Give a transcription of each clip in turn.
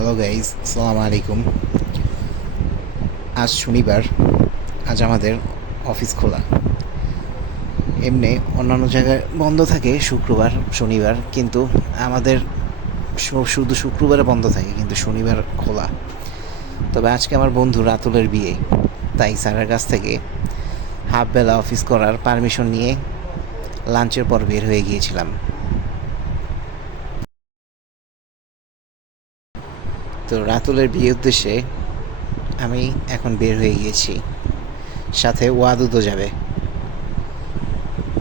Hello guys আসসালামু আলাইকুম আজ শনিবার, আজ আমাদের অফিস খোলা। এমনি অন্যান্য জায়গায় বন্ধ থাকে শুক্রবার, শনিবার, কিন্তু আমাদের শুধু শুক্রবারে বন্ধ থাকে, কিন্তু শনিবার খোলা। তবে আজকে আমার বন্ধু রাতুলের বিয়ে। তাই স্যারের কাছ থেকে হাফ বেলা অফিস করার পারমিশন নিয়ে লাঞ্চের পর বের হয়ে গিয়েছিলাম। তো রাতুলের বিয়ে উদ্দেশ্যে আমি এখন বের হয়ে গিয়েছি। সাথে ওয়াদুদও যাবে।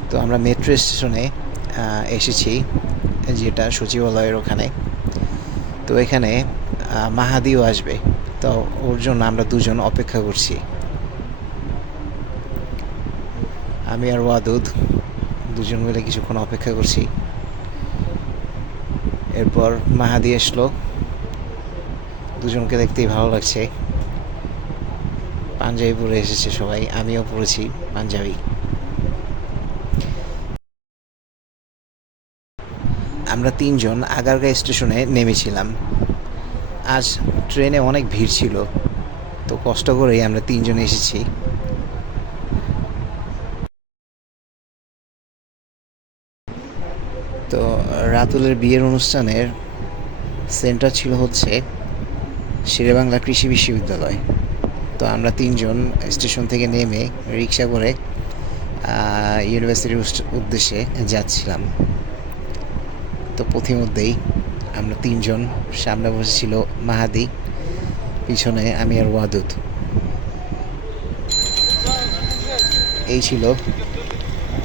তো আমরা মেট্রো স্টেশনে এসেছি, যেটা সচিবালয়ের ওখানে। তো এখানে মাহাদিও আসবে। তো ওর জন্য আমরা দুজন অপেক্ষা করছি। আমি আর ওয়াদুদ দুজন মিলে কিছুক্ষণ অপেক্ষা করছি। এরপর মাহাদি আসলো। দুজনকে দেখতেই ভালো লাগছে। পাঞ্জাবি পরে এসেছে সবাই, আমিও পড়েছি পাঞ্জাবি। আমরা তিনজন আগারগাঁ স্টেশনে নেমেছিলাম। আজ ট্রেনে অনেক ভিড় ছিল, তো কষ্ট করেই আমরা তিনজন এসেছি। তো রাতুলের বিয়ের অনুষ্ঠানের সেন্টার ছিল হচ্ছে শেরেবাংলা কৃষি বিশ্ববিদ্যালয়। তো আমরা তিনজন স্টেশন থেকে নেমে রিক্সা করে ইউনিভার্সিটির উদ্দেশ্যে যাচ্ছিলাম। তো পথিমধ্যেই আমরা তিনজন, সামনে বসেছিল মাহাদি, পিছনে আমি আর ওয়াদুদ। এই ছিল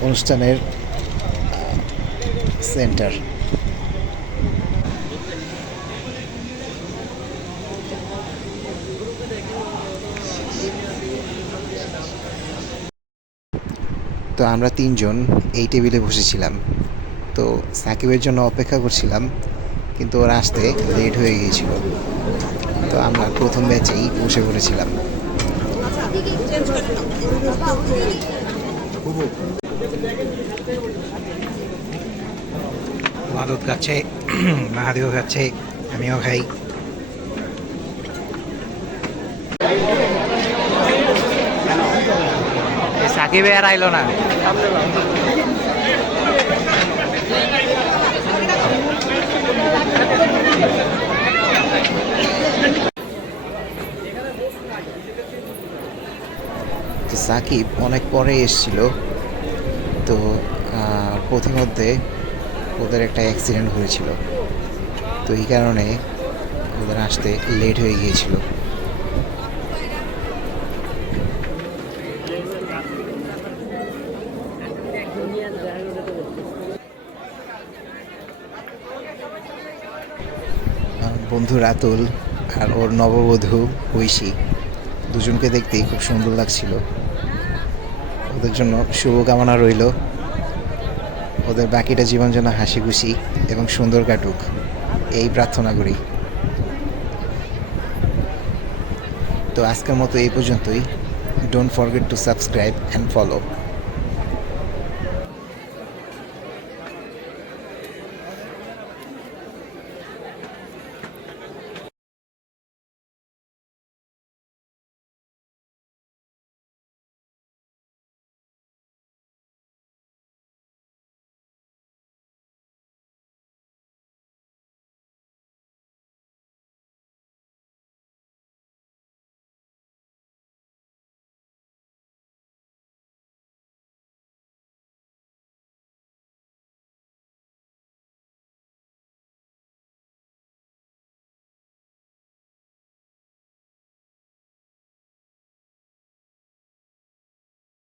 অনুষ্ঠানের সেন্টার। তো আমরা তিনজন এই টেবিলে বসেছিলাম। তো সাকিবের জন্য অপেক্ষা করছিলাম, কিন্তু ওর আসতে লেট হয়ে গিয়েছিল। তো আমরা প্রথম ব্যাচেই বসে পড়েছিলাম। মাদুদ খাচ্ছে মাহাদিও খাচ্ছে, আমিও খাই। সাকিবে আর আইলো না। সাকিব অনেক পরে এসেছিল, তো পথিমধ্যে ওদের একটা অ্যাক্সিডেন্ট হয়েছিল। তো এই কারণে ওদের আসতে লেট হয়ে গিয়েছিল। বন্ধু রাতুল আর ওর নববধূ ঐশী। দুজনকে দেখতেই খুব সুন্দর লাগছিল। ওদের জন্য শুভকামনা রইল। ওদের বাকিটা জীবন যেন হাসি খুশি এবং সুন্দর কাটুক। এই প্রার্থনা করি। তো আজকের মতো এই পর্যন্তই। Don't forget to subscribe and follow